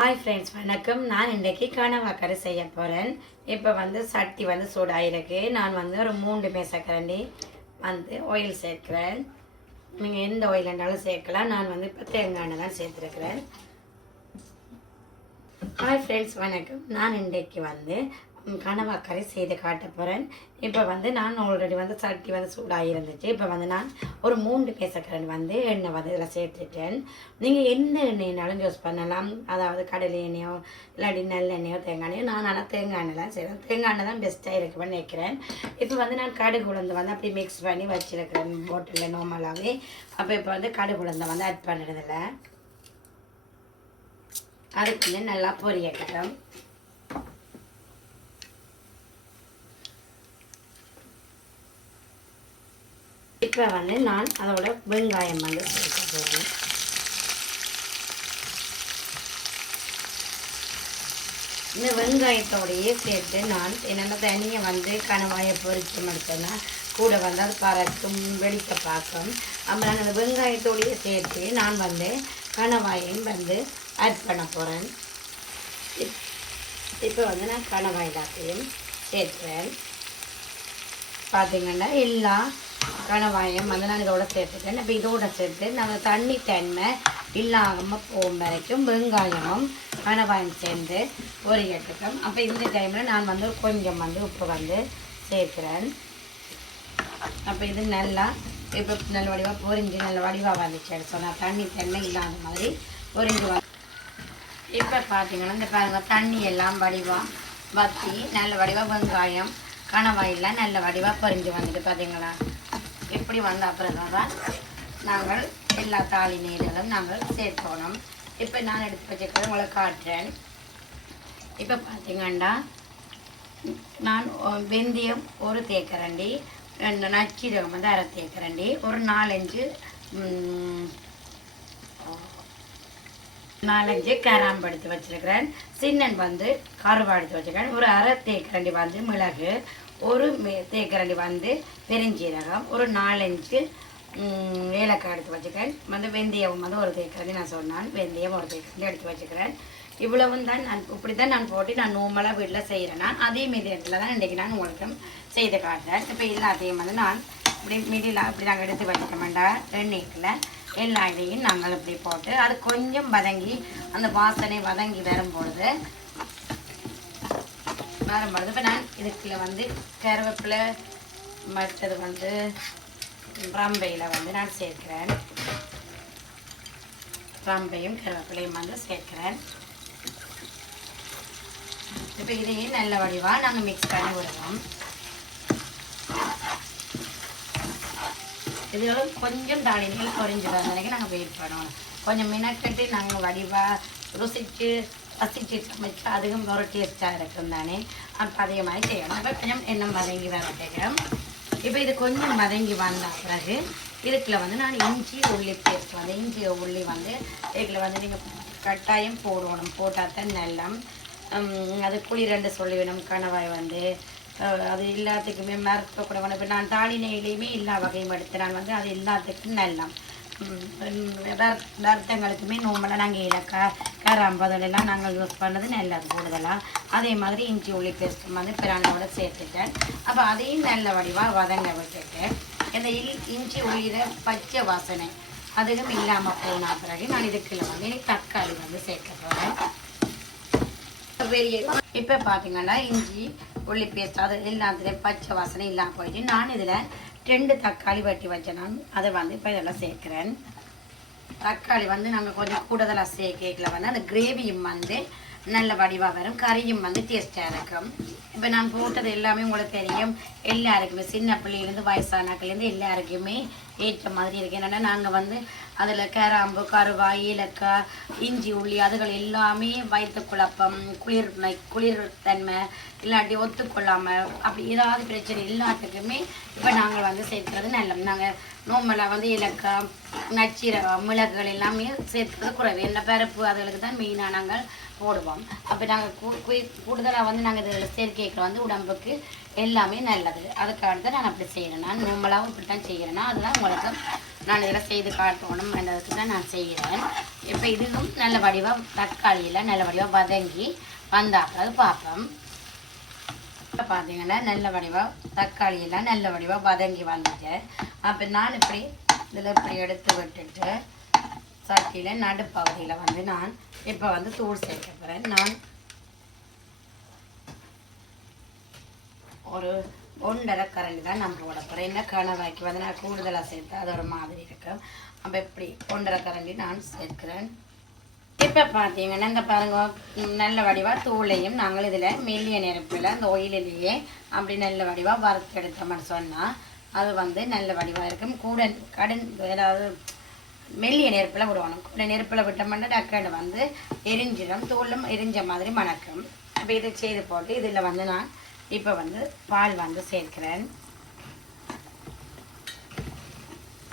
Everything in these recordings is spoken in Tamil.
ஹாய் ஃப்ரெண்ட்ஸ், வணக்கம். நான் இன்றைக்கி கனவாக்கரை செய்ய போகிறேன். இப்போ சட்டி சூடாகிருக்கு. நான் ஒரு 3 மேசக்கரண்டி ஆயில் சேர்க்கிறேன். நீங்கள் எந்த ஆயில் இருந்தாலும் சேர்க்கலாம். நான் இப்போ தேங்காய் எண்ணெய் தான் சேர்த்துருக்கிறேன். ஹாய் ஃப்ரெண்ட்ஸ், வணக்கம். நான் இன்றைக்கு கனவாக்கரை செய்து காட்ட போகிறேன். இப்போ நான் ஆல்ரெடி சட்டி சூடாக இருந்துச்சு. இப்போ நான் ஒரு 3 மேசக்கரண்டி எண்ணெய் இதில் சேர்த்துட்டேன். நீங்கள் எந்த எண்ணெய்னாலும் யூஸ் பண்ணலாம். அதாவது கடலை எண்ணெயோ இல்லாட்டி நல்லெண்ணெயோ தேங்காய் எண்ணெயோ. நான் ஆனால் தேங்காய் எண்ணெய் தான் செய்கிறேன். தேங்காய் எண்ணெய் தான் பெஸ்ட்டாக இருக்குன்னு நினைக்கிறேன். இப்போ நான் கடுகு உளுந்து அப்படி மிக்ஸ் பண்ணி வச்சுருக்கிறேன் போட்டில் நார்மலாகவே. அப்போ இப்போ கடுகு உளுந்தை ஆட் பண்ணுறதில்ல. அதுக்கு நல்லா பொரியட்டும். இப்போ நான் அதோட வெங்காயம் சேர்க்க போகிறேன். இந்த வெங்காயத்தோடையே சேர்த்து நான் என்னென்ன தனியாக கனவாயை பொரிச்சு எடுத்தேன்னா கூட அது பறக்கும் வெடிக்க பார்க்கும். அப்புறம் அந்த வெங்காயத்தோடையே சேர்த்து நான் கனவாயையும் ஆட் பண்ண போகிறேன். இப்போ நான் கனவாய் எல்லாத்தையும் சேர்த்துறேன். பார்த்தீங்கன்னா எல்லா கனவாயம் நான் இதோட சேர்த்துட்டேன். இப்போ இதோட சேர்த்து நாங்கள் தண்ணி தன்மை இல்லாமல் போகும் வரைக்கும் வெங்காயமும் கனவாயம் சேர்ந்து பொரியட்டும். அப்போ இந்த டைமில் நான் கொஞ்சம் உப்பு சேர்க்குறேன். அப்போ இது நல்லா இப்போ நல்ல வடிவாக பொரிஞ்சு நல்ல வடிவாக வந்துச்சு. சொன்னால் தண்ணி தன்மை இல்லாத மாதிரி பொரிஞ்சு இப்போ பார்த்தீங்கன்னா இந்த பாருங்கள், தண்ணி எல்லாம் வடிவாக வற்றி நல்ல வடிவாக வெங்காயம் கனவாயெல்லாம் நல்ல வடிவாக பொரிஞ்சு வந்துட்டு பார்த்தீங்களா. இப்படி அப்புறம் தான் நாங்கள் எல்லா தாலி நீர்களும் நாங்கள் சேர்க்கணும். இப்போ நான் எடுத்து வச்சுக்கிறேன், உங்களை காட்டுறேன். இப்போ பார்த்தீங்கன்னா நான் வெந்தயம் ஒரு தேக்கரண்டி, நச்சீரகம் அரை தேக்கரண்டி, ஒரு 4-5 கிராம்பு எடுத்து வச்சுருக்கிறேன். சின்னன் கருவா எடுத்து வச்சுருக்கேன். ஒரு அரை தேக்கரண்டி மிளகு, ஒரு தேக்கரண்டி பெருஞ்சீரகம், ஒரு 4-5 ஏலக்காய் எடுத்து வச்சுக்கிறேன். வெந்தயம் ஒரு தேக்கரண்டி நான் சொன்னேன். வெந்தயம் ஒரு தேக்கரண்டி எடுத்து வச்சுக்கிறேன். இவ்வளவும் தான் நான் இப்படி தான் நான் போட்டு நான் நார்மலாக வீட்டில் செய்கிறேன். நான் அதே மீடியத்தில் தான் இன்றைக்கி நான் உங்களுக்கு செய்து காட்டுறேன். இப்போ எல்லாத்தையும் நான் இப்படி மீடியில் இப்படி நாங்கள் எடுத்து வச்சுக்கோமாண்டா எண்ணெய்க்குள்ள எல்லா இதையும் நாங்கள் இப்படி போட்டு அது கொஞ்சம் வதங்கி அந்த வாசனை வதங்கி வரும்பொழுது இப்போ நான் இதுக்குள்ள கருவேப்பிலை மற்றது ரம்பையில் நான் சேர்க்கிறேன். ரம்பையும் கருவேப்பிலையும் சேர்க்கிறேன். இப்போ இதையும் நல்ல வடிவாக நாங்கள் மிக்ஸ் பண்ணி விடுவோம். இதோட கொஞ்சம் தாளிகள் பொரிஞ்சு வந்தனைக்கு நாங்கள் வெயிட் பண்ணணும். கொஞ்சம் மினக்கட்டு நாங்கள் வடிவாக ருசித்து ரசித்து சமைச்சு அதுவும் ஒரு டேஸ்ட்டாக இருக்கும் தானே. அப்போ அதே மாதிரி செய்யணும். அப்போ கொஞ்சம் எண்ணெய் வதங்கி வரட்டேன். இப்போ இது கொஞ்சம் வதங்கி வந்த பிறகு இதுக்குள்ள நான் இஞ்சி உள்ளி பேஸ்ட் இஞ்சி உள்ளி இதுக்குள்ள நீங்கள் கட்டாயம் போடணும். போட்டால் தான் நல்லா அது புளி 2 சொல்லி வேணும். கனவாய் அது எல்லாத்துக்குமே மறுக்கக்கூட இப்போ நான் தாலி நெய்லையுமே எல்லா வகையும் எடுத்து நான் அது எல்லாத்துக்கும் நல்லா வருத்தங்களுக்குமே நோம்பலாம் நாங்கள் ஏலக்காய் கிராம்பு அதெல்லாம் நாங்கள் யூஸ் பண்ணது நல்லது கூடுதலாக. அதே மாதிரி இஞ்சி உள்ளி பேஸ்ட் பிரானோட சேர்த்துட்டேன். அப்போ அதையும் நல்ல வடிவாக வதங்க விட்டுட்டேன். இந்த இஞ்சி உள்ளிட பச்சை வாசனை அதுவும் இல்லாமல் போன பிறகு நான் இதுக்குள்ள தக்காளி சேர்க்க போகிறேன். இப்போ பார்த்தீங்கன்னா இஞ்சி உள்ளி பேஸ்ட் அது எல்லாத்துலேயும் பச்சை வாசனை இல்லாமல் போயிட்டு நான் இதில் 2 தக்காளி வெட்டி வச்சேன். நான் அதை இப்போ இதெல்லாம் சேர்க்குறேன். தக்காளி நாங்கள் கொஞ்சம் கூடுதலாக சேர்க்கல அந்த கிரேவியும் நல்ல வடிவாக வரும். கறியும் டேஸ்ட்டாக இருக்கும். இப்போ நான் போட்டது எல்லாமே உங்களுக்கு தெரியும். எல்லாருக்குமே சின்ன பிள்ளைலேருந்து வயசானாக்கள்லேருந்து எல்லாருக்குமே ஏற்ற மாதிரி இருக்குது. என்னென்னா நாங்கள் அதில் கிராம்பு கருவாய் ஏலக்காய் இஞ்சி உள்ளி அதுகள் எல்லாமே வயிற்று குழப்பம் குளிர்தன்மை இல்லாட்டி ஒத்துக்கொள்ளாமல் அப்படி ஏதாவது பிரச்சனை எல்லாத்துக்குமே இப்போ நாங்கள் சேர்க்குறது நல்லது. நாங்கள் நோம்பலாக ஏலக்காய் நச்சீரகம் மிளகுகள் எல்லாமே சேர்த்துக்கிறது குறைவு. என்ன பருப்பு அதுகளுக்கு தான் மெயினாக நாங்கள் போடுவோம். அப்போ நாங்கள் கூடுதலாக நாங்கள் இதில் சேர்க்கைக்கு உடம்புக்கு எல்லாமே நல்லது. அதுக்காக தான் நான் அப்படி செய்கிறேன். நான் நோம்பலாகவும் இப்படி தான் செய்கிறேன்னா அதுதான் உங்களுக்கு நான் இதில் செய்து காட்டணும் என்றதுக்கு தான் நான் செய்கிறேன். இப்போ இதுவும் நல்ல வடிவாக தக்காளியில் நல்ல வடிவாக வதங்கி வந்தாக்கிறது பார்ப்போம். இப்போ பார்த்தீங்கன்னா நல்ல வடிவாக தக்காளியெல்லாம் நல்ல வடிவாக வதங்கி வந்துட்டு அப்போ நான் இப்படி இதில் இப்படி எடுத்து விட்டுட்டு சட்டியில் நடுப்பகுதியில் வந்து நான் இப்போ வந்து தூள் சேர்க்க போகிறேன். நான் ஒரு 1.5 கரண்டி தான் நான் போட போகிறேன். என்ன கணவாய்க்கு வந்து நான் கூடுதலாக சேர்த்து அது ஒரு மாதிரி இருக்கும். அப்போ இப்படி 1.5 கரண்டி நான் சேர்க்கிறேன். இப்போ பார்த்தீங்கன்னா இந்த பாருங்க நல்ல வடிவாக தூளையும் நாங்கள் இதில் மெல்லிய நெருப்பில் அந்த ஒயிலிலேயே அப்படி நல்ல வடிவாக வறுத்தெடுத்தோம்னு சொன்னால் அது வந்து நல்ல வடிவாக இருக்கும். கூட ஏதாவது மெல்லிய நெருப்பில் விடுவாங்க. கூட நெருப்பில் விட்டோம்னா டக்குன்னு வந்து எரிஞ்சிடும், தூளும் எரிஞ்ச மாதிரி மணக்கும். அப்போ இதை செய்து போட்டு இதில் வந்து நான் இப்போ வந்து பால் வந்து சேர்க்கிறேன்.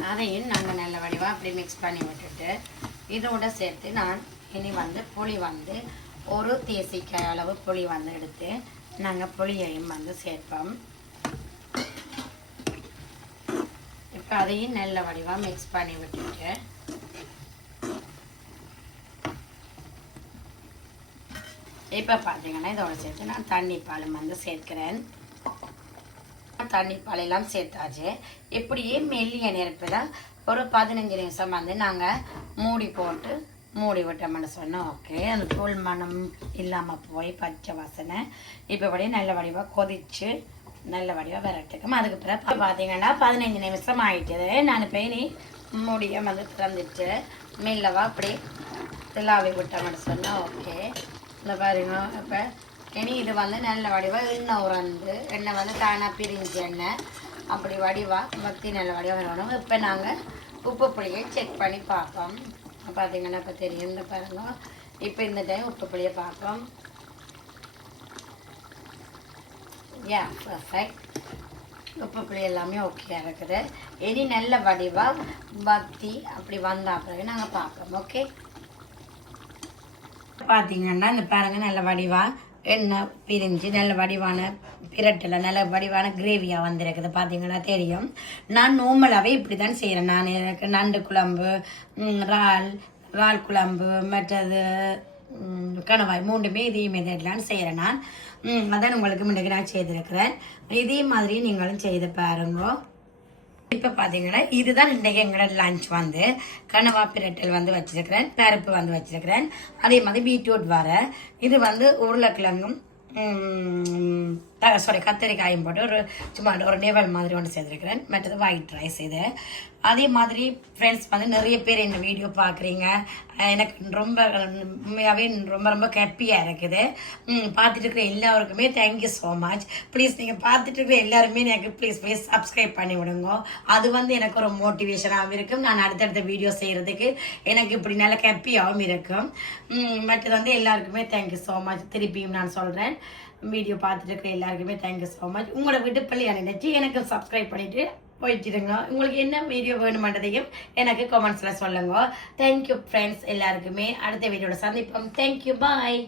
அதையும் நாங்கள் நல்ல வடிவாக அப்படி மிக்ஸ் பண்ணி விட்டுட்டு இதோட சேர்த்து நான் இனி வந்து புளி வந்து ஒரு தேசிக்காய் அளவு புளி வந்து எடுத்து நாங்கள் புளியையும் வந்து சேர்ப்போம். இப்போ அதையும் நல்ல வடிவாக மிக்ஸ் பண்ணி விட்டுட்டு இப்போ பார்த்தீங்கன்னா இதோட சேர்த்து நான் தண்ணி பாலும் வந்து சேர்க்கிறேன். தண்ணி பாலெல்லாம் சேர்த்தாச்சு. இப்படியே மெல்லிய நெருப்பில் ஒரு 15 நிமிஷம் வந்து நாங்கள் மூடி போட்டு மூடி விட்டோம்னு சொன்னோம். ஓகே, அந்த தூள் மனம் இல்லாமல் போய் பச்சை வாசனை இப்போபடியே நல்ல வடிவாக கொதித்து நல்ல வடிவாக விரட்டுக்கும். அதுக்கு பிறகு பார்த்தீங்கன்னா 15 நிமிஷம் ஆகிட்டுது. நான் இப்போ இனி மூடியை வந்து திறந்துட்டு மெல்லவா அப்படி திலாவி விட்டோம்னு சொன்னோம். ஓகே, இந்த பாருங்க இப்போ இனி இது வந்து நல்ல வடிவாக எண்ணெய் உறந்து எண்ணெய் வந்து தானாக பிரிஞ்சு எண்ணெய் அப்படி வடிவாக பக்தி நல்ல வடிவாக வரணும். இப்போ நாங்கள் உப்பு புளியை செக் பண்ணி பார்ப்போம். பார்த்தீங்கன்னா இப்போ தெரியும். இந்த பாருங்க இப்போ இந்த டைம் உப்பு புளியை பார்ப்போம். பர்ஃபெக்ட். உப்பு புளி எல்லாமே ஓகே இருக்குது. இனி நல்ல வடிவாக பக்தி அப்படி வந்தால் பிறகு நாங்கள் பார்ப்போம். ஓகே, பார்த்தீங்கன்னா இந்த பாருங்க நல்ல வடிவாக எண்ணெய் பிரிஞ்சு நல்ல வடிவான பிரட்டில் நல்ல வடிவான கிரேவியாக வந்திருக்குது. பார்த்தீங்கன்னா தெரியும். நான் நார்மலாகவே இப்படி தான் செய்கிறேன். நான் எனக்கு நண்டு குழம்பு, இறால் குழம்பு, மற்றது கணவாய் மூண்டுமே இதே மெத்தட்லாம் செய்கிறேன். நான் அதான் உங்களுக்கு முன்னாடி நான் செய்திருக்கிறேன். இதே மாதிரி நீங்களும் செய்து பாருங்க. இப்போ பார்த்தீங்கன்னா இதுதான் இன்றைக்கு எங்களோட லஞ்ச் வந்து கனவா பிரட்டல் வந்து வச்சிருக்கிறேன், பருப்பு வந்து வச்சிருக்கிறேன், அதே மாதிரி பீட்ரூட் வர இது வந்து உருளைக்கிழங்கும் கத்தரிக்காயும் போட்டு ஒரு சும்மா ஒரு நெவல் மாதிரி ஒன்று செய்திருக்கிறேன். மற்றது ஒயிட் ரைஸ். இது அதே மாதிரி ஃப்ரெண்ட்ஸ் வந்து நிறைய பேர் இந்த வீடியோ பார்க்குறீங்க. எனக்கு ரொம்ப உண்மையாகவே ரொம்ப ரொம்ப ஹாப்பியாக இருக்குது. பார்த்துட்டு இருக்கிற எல்லாருக்குமே தேங்க்யூ ஸோ மச். ப்ளீஸ் நீங்கள் பார்த்துட்டு இருக்கிற எல்லாருமே எனக்கு ப்ளீஸ் சப்ஸ்கிரைப் பண்ணி விடுங்க. அது வந்து எனக்கு ஒரு மோட்டிவேஷனாகவும் இருக்கும். நான் அடுத்தடுத்த வீடியோ செய்கிறதுக்கு எனக்கு இப்படி நல்ல ஹாப்பியாகவும் இருக்கும். மற்றது வந்து எல்லாருக்குமே தேங்க்யூ ஸோ மச். திருப்பியும் நான் சொல்கிறேன், வீடியோ பார்த்துட்டு இருக்கிற எல்லாருக்குமே தேங்க்யூ ஸோ மச். உங்களோட விட்டுப்பள்ளி நினைச்சு எனக்கு சப்ஸ்கிரைப் பண்ணிவிட்டு போயிட்டுருங்க. உங்களுக்கு என்ன வீடியோ வேணுமென்றதையும் எனக்கு கமெண்ட்ஸில் சொல்லுங்க. தேங்க்யூ ஃப்ரெண்ட்ஸ் எல்லாருக்குமே. அடுத்த வீடியோட சந்திப்போம். தேங்க்யூ, பாய்.